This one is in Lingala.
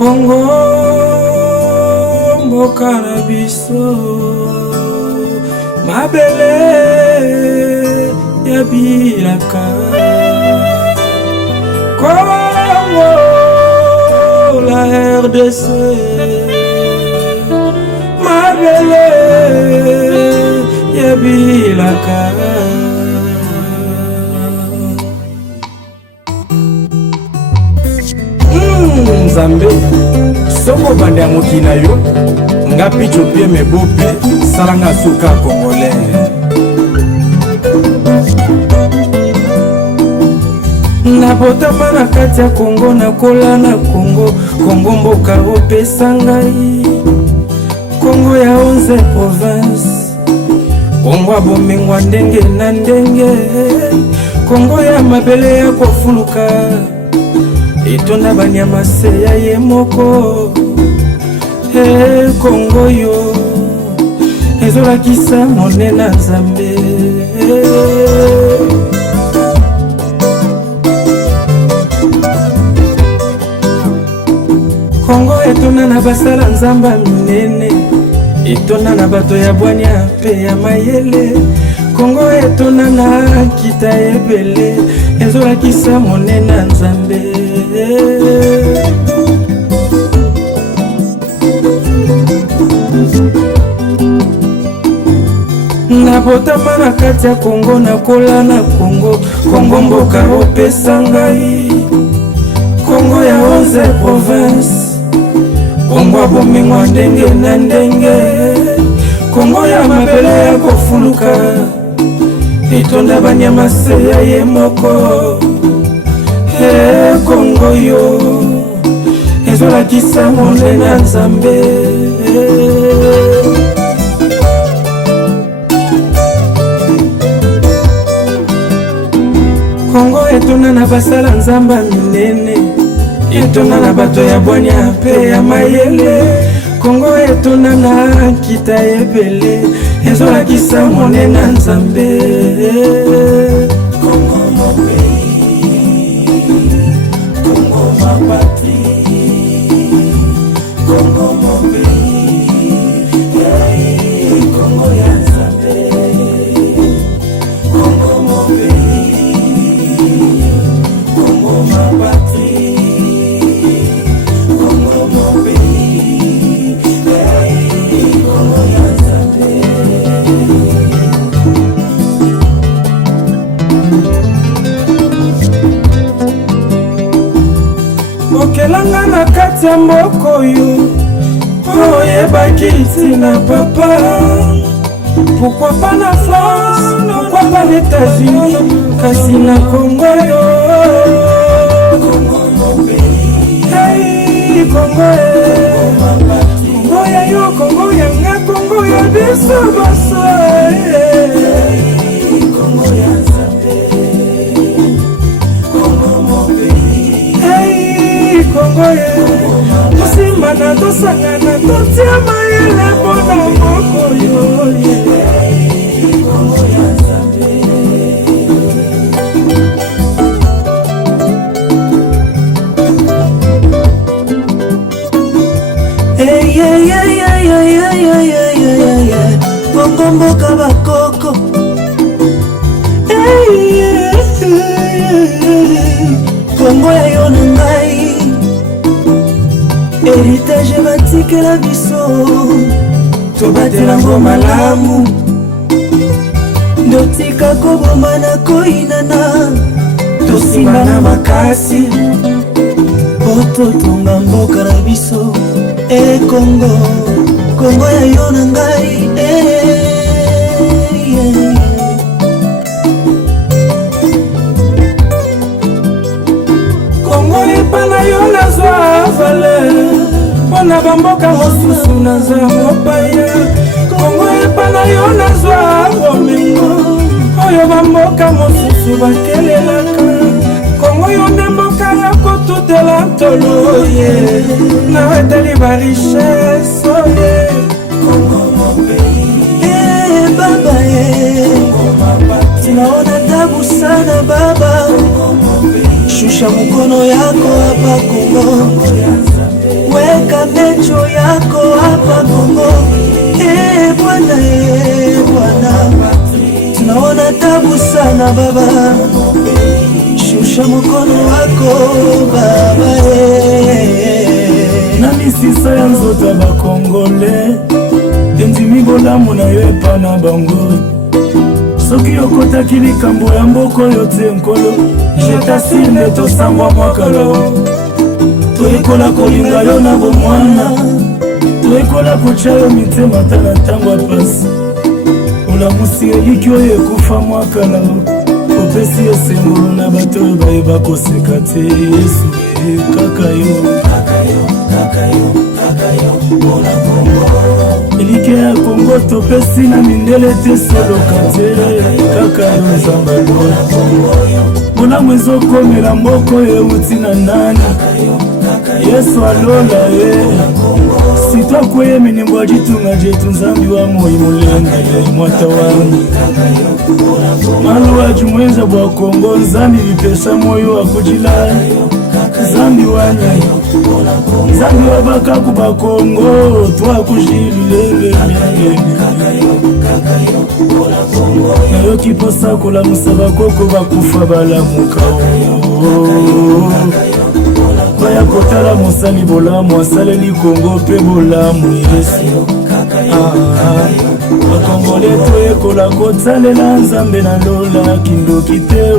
Congo mboka na biso mabele ya bilaka. Congo la RDC mabele ya bilaka. Nzambe soko bande ya mokina yo nga picho pie mebope salanga suka congolais. Nabotama na kati ya Kongo nakola na Kongo. Kongo mboka opesa ngai, Kongo ya 11 province, Kongo abomengwa ndenge na ndenge, Kongo ya mabele ya kofuluka etonda banyama se ya ye moko. Kongo yo ezolakisa monena Nzambe. Kongo etona na basala nzamba minene, etona na bato ya bwania pe ya mayele. Kongo etona na kita ebele, ezolakisa monena Nzambe. Nabotama na kati ya Kongo nakola na Kongo. Kongo mboka opesa ngai, Kongo ya 11 province, Kongo abomengwa ndenge na ndenge, Kongo ya mabele ya kofuluka etonda banyama se ya ye moko. Kongo yo ezolakisa monena Nzambe. Kongo etona na basala nzamba minene, etona na bato ya bwania pe ya mayele. Kongo etona na kita ebele, ezolakisa monena Nzambe. Kongo mon pays, Kongo ma patrie, Kongo mon pays, Kongo ya Nzambe. Kongo mon pays, Kongo ma patrie, Kongo mon pays, Kongo ya Nzambe. Bokelanga na kati ya mboka oyo oyebaki ntina papa. Pourquoi pas na France, pourquoi pas les États-Unis, kasi na Congo yo. Congo mon pays, hey Congo, Congo ya yo, Congo ya nga, Congo ya biso baso. Congo ya Nzambe, Congo mon pays, hey Congo ya tosimana tosangana totia mayele mpona moko yo. Congo ya Nzambe. Kongo mboka bakoko, Kongo ya yo na ngai, héritage batikela biso, tobatelango malamu. Ndotika koboma na koinana, tosimbana makasi, po totonga mboka na biso. Kongo, Kongo ya yo na ngai, Kongo epana yo nazwa valeur, mpona bamboka mosusu naza mopaya. Kongo epana yo nazwa bomengo, oyo bamboka mosusu bakelelaka. Kongo yo nde mboka ya kotutela tolo ye, na eteli ba richesse ye. Kongo shusha mkono yako hapa Kongo, weka macho yako hapa Kongo. Bwana, Bwana, tunaona tabu sana baba, shusha mkono wako baba. Nami sisa ya nzota bakongole, endimi bolamu na yo epa na bango. Soki okotaki likambo ya mboko yote nkolo, jetasine tosangwa mwakala. Toyekola kolinga yo na bomwana, toyekola kocha yo mitema tana ntango apasi. Olamusi eliki oyo ekufa mwakala, opesi esengolo na bato oyo bayeba koseka te. Yesu kaka yo, kaka yo, mpona Kongo. Elike ya Kongo topesi na mindele te soloka te. Kaka yo nzamba lo, bolamu ezokomela mboko euti na nani. Yesu alola ye, sito kweye minimbo ajitunga jetu nzambi wa moi mulenge mwata wangu. Malu wa jumwenza bwa Kongo, nzambi vipesa moyo wa kujila. Nzambi wanyi, nzambi wa baka kuba Kongo, tuwa kujilulele. Na yo kiposa kula musaba koko bakufa balamuka. Baya kotala mosali bolamu, asaleli Kongo pe bolamu Yesu. Bakongole toyekola kotalela nzambe na lola kindoki te.